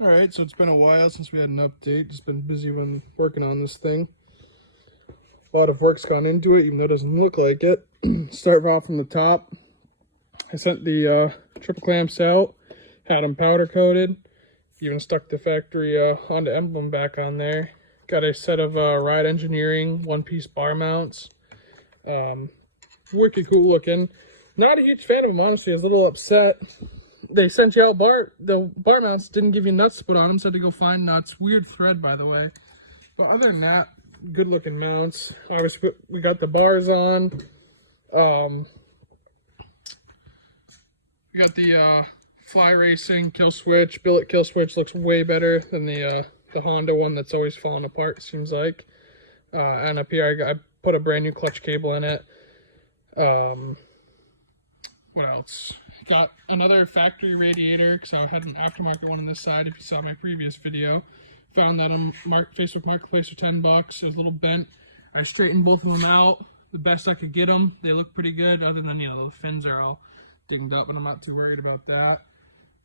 All right, so it's been a while since we had an update. Just been busy when working on this thing. A lot of work's gone into it, even though it doesn't look like it. Starting off from the top, I sent the triple clamps out, had them powder coated, even stuck the factory Honda emblem back on there. Got a set of Ride Engineering one-piece bar mounts. Wicked cool looking. Not a huge fan of them, honestly. I was a little upset. They sent you out the bar mounts, didn't give you nuts to put on them, so I had to go find nuts. Weird thread, by the way. But other than that, good looking mounts. Obviously, we got the bars on. We got the Fly Racing kill switch. Billet kill switch looks way better than the Honda one that's always falling apart, it seems like. And up here, I put a brand new clutch cable in it. What else? Got another factory radiator because I had an aftermarket one on this side. If you saw my previous video, found that on Facebook Marketplace for $10. It was a little bent. I straightened both of them out the best I could get them. They look pretty good, other than the fins are all dinged up, but I'm not too worried about that.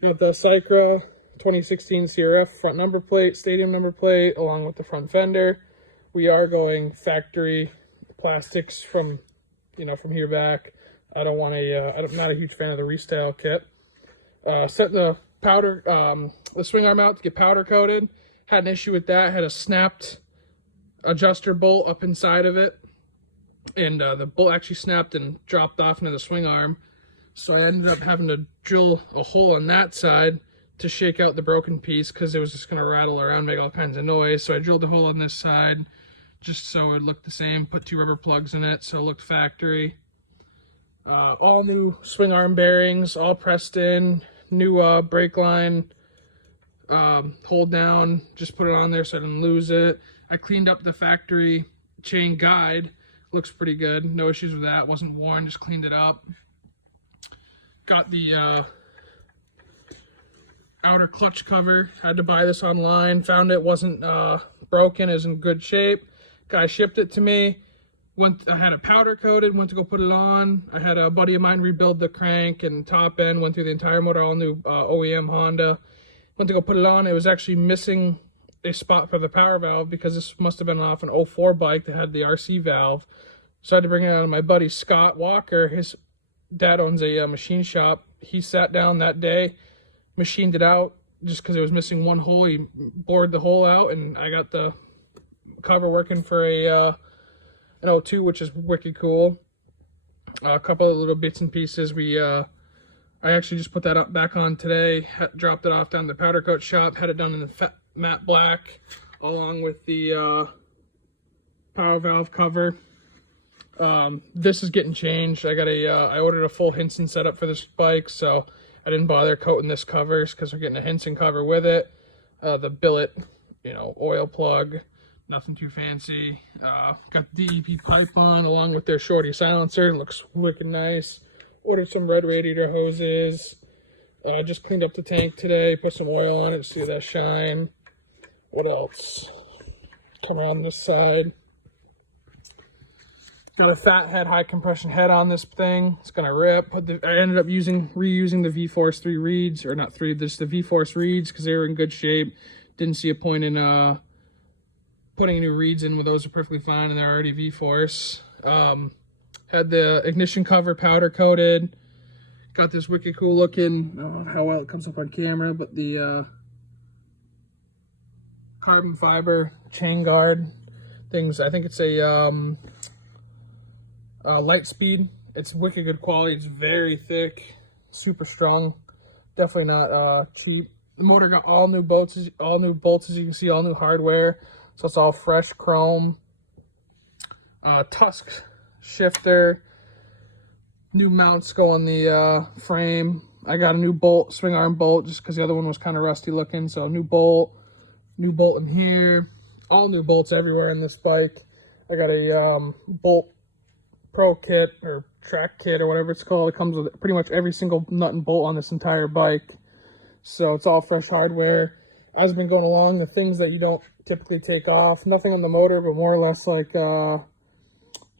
Got the Sycra 2016 CRF front number plate, stadium number plate, along with the front fender. We are going factory plastics from here back. I don't want I'm not a huge fan of the Restyle kit. Set the the swing arm out to get powder coated. Had an issue with that. Had a snapped adjuster bolt up inside of it, and the bolt actually snapped and dropped off into the swing arm. So I ended up having to drill a hole on that side to shake out the broken piece because it was just gonna rattle around, make all kinds of noise. So I drilled a hole on this side just so it looked the same. Put 2 rubber plugs in it so it looked factory. All new swing arm bearings, all pressed in. New brake line hold down. Just put it on there so I didn't lose it. I cleaned up the factory chain guide. Looks pretty good. No issues with that. Wasn't worn. Just cleaned it up. Got the outer clutch cover. Had to buy this online. Found it wasn't broken. It was in good shape. Guy shipped it to me. I had it powder coated, went to go put it on. I had a buddy of mine rebuild the crank and top end, went through the entire motor, all new OEM Honda. Went to go put it on. It was actually missing a spot for the power valve because this must have been off an 04 bike that had the RC valve. So I had to bring it out of my buddy Scott Walker. His dad owns a machine shop. He sat down that day, machined it out just because it was missing one hole. He bored the hole out, and I got the cover working for an 02, which is wicked cool. A couple of little bits and pieces. I actually just put that up back on today. Dropped it off down the powder coat shop. Had it done in the matte black, along with the power valve cover. This is getting changed. I ordered a full Hinson setup for this bike, so I didn't bother coating this covers because we're getting a Hinson cover with it. The billet, oil plug. Nothing too fancy. Got the DEP pipe on along with their shorty silencer. Looks wicked nice. Ordered some red radiator hoses. Just cleaned up the tank today. Put some oil on it to see that shine. What else? Come around this side. Got a fat head, high compression head on this thing. It's gonna rip. I ended up reusing the V-Force 3 reeds, or not 3, just the V-Force reeds because they were in good shape. Didn't see a point in putting new reeds in when those are perfectly fine and they're already V-Force. Had the ignition cover powder coated. Got this wicked cool looking, I don't know how well it comes up on camera, but the carbon fiber chain guard things. I think it's a Lightspeed. It's wicked good quality. It's very thick, super strong. Definitely not cheap. The motor got all new bolts as you can see, all new hardware. So it's all fresh chrome. Tusk shifter. New mounts go on the frame. I got a new bolt, swing arm bolt, just because the other one was kind of rusty looking. So new bolt in here. All new bolts everywhere in this bike. I got a bolt pro kit or track kit or whatever it's called. It comes with pretty much every single nut and bolt on this entire bike. So it's all fresh hardware. As I've been going along, the things that you don't typically take off, nothing on the motor, but more or less like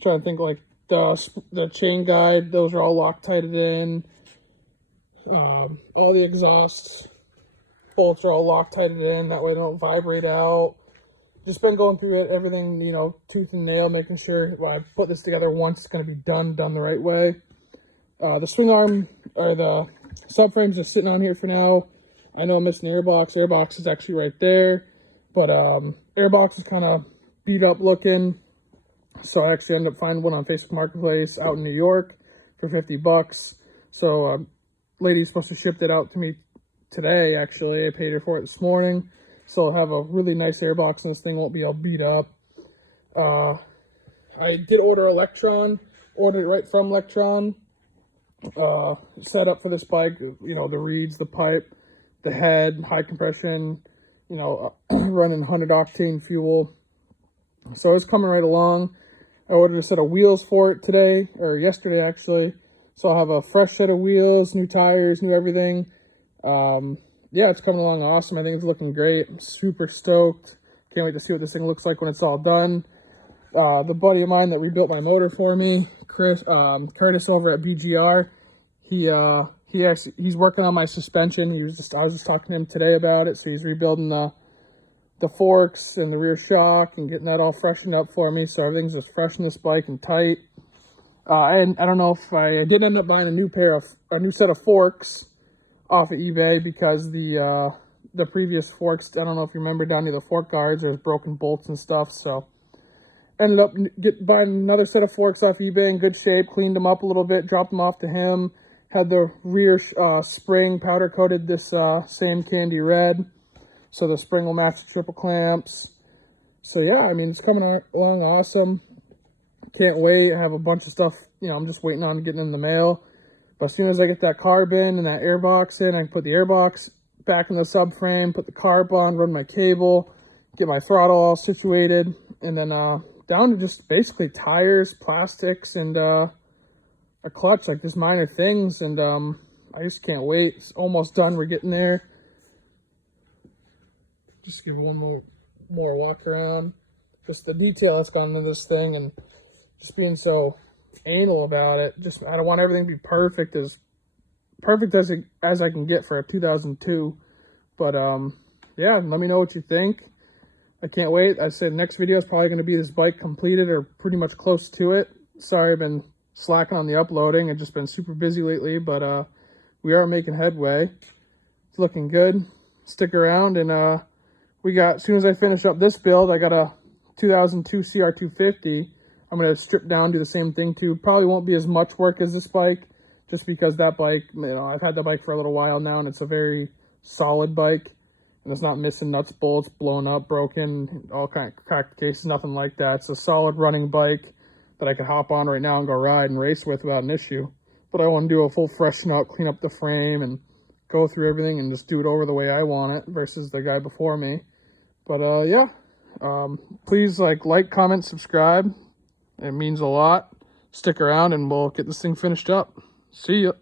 trying to think, like the chain guide, those are all Loctited in. All the exhausts bolts are all Loctited in, that way they don't vibrate out. Just been going through it, everything, you know, tooth and nail, making sure when I put this together once, it's going to be done the right way. The swing arm, or the subframes are sitting on here for now. I know I'm missing the airbox. Airbox is actually right there. But airbox is kind of beat up looking. So I actually ended up finding one on Facebook Marketplace out in New York for 50 bucks. So lady's supposed to ship it out to me today, actually. I paid her for it this morning. So I'll have a really nice airbox and this thing won't be all beat up. I did order Electron. Ordered it right from Electron. Set up for this bike, you know, the reeds, the pipe, the head, high compression, you know, running 100 octane fuel. So it's coming right along. I ordered a set of wheels for it today, or yesterday actually. So I'll have a fresh set of wheels, new tires, new everything. Yeah, it's coming along awesome. I think it's looking great. I'm super stoked. Can't wait to see what this thing looks like when it's all done. The buddy of mine that rebuilt my motor for me, Curtis over at BGR, he's working on my suspension. I was just talking to him today about it. So he's rebuilding the forks and the rear shock and getting that all freshened up for me. So everything's just fresh in this bike and tight. And I don't know if I did end up buying a new set of forks off of eBay, because the previous forks, I don't know if you remember, down near the fork guards, there's broken bolts and stuff. So ended up buying another set of forks off eBay in good shape, cleaned them up a little bit, dropped them off to him. Had the rear spring powder coated this same candy red, so the spring will match the triple clamps. So yeah, I mean, it's coming along awesome. Can't wait. I have a bunch of stuff, you know, I'm just waiting on getting in the mail. But as soon as I get that carb in and that airbox in, I can put the airbox back in the subframe, put the carb on, run my cable, get my throttle all situated, and then down to just basically tires, plastics, and a clutch, like just minor things. And I just can't wait. It's almost done. We're getting there. Just give one more walk around. Just the detail that's gone into this thing, and just being so anal about it. Just, I don't want everything to be perfect as I can get for a 2002. But yeah, let me know what you think. I can't wait. I said next video is probably going to be this bike completed or pretty much close to it. Sorry, I've been slacking on the uploading. I've just been super busy lately, but we are making headway. It's looking good. Stick around, and as soon as I finish up this build, I got a 2002 CR250. I'm going to strip down, do the same thing too. Probably won't be as much work as this bike, just because that bike, you know, I've had the bike for a little while now, and it's a very solid bike. And it's not missing nuts, bolts, blown up, broken, all kind of cracked cases, nothing like that. It's a solid running bike that I could hop on right now and go ride and race with without an issue. But I want to do a full freshen up, clean up the frame, and go through everything and just do it over the way I want it versus the guy before me. But yeah, please like, comment, subscribe. It means a lot. Stick around and we'll get this thing finished up. See ya.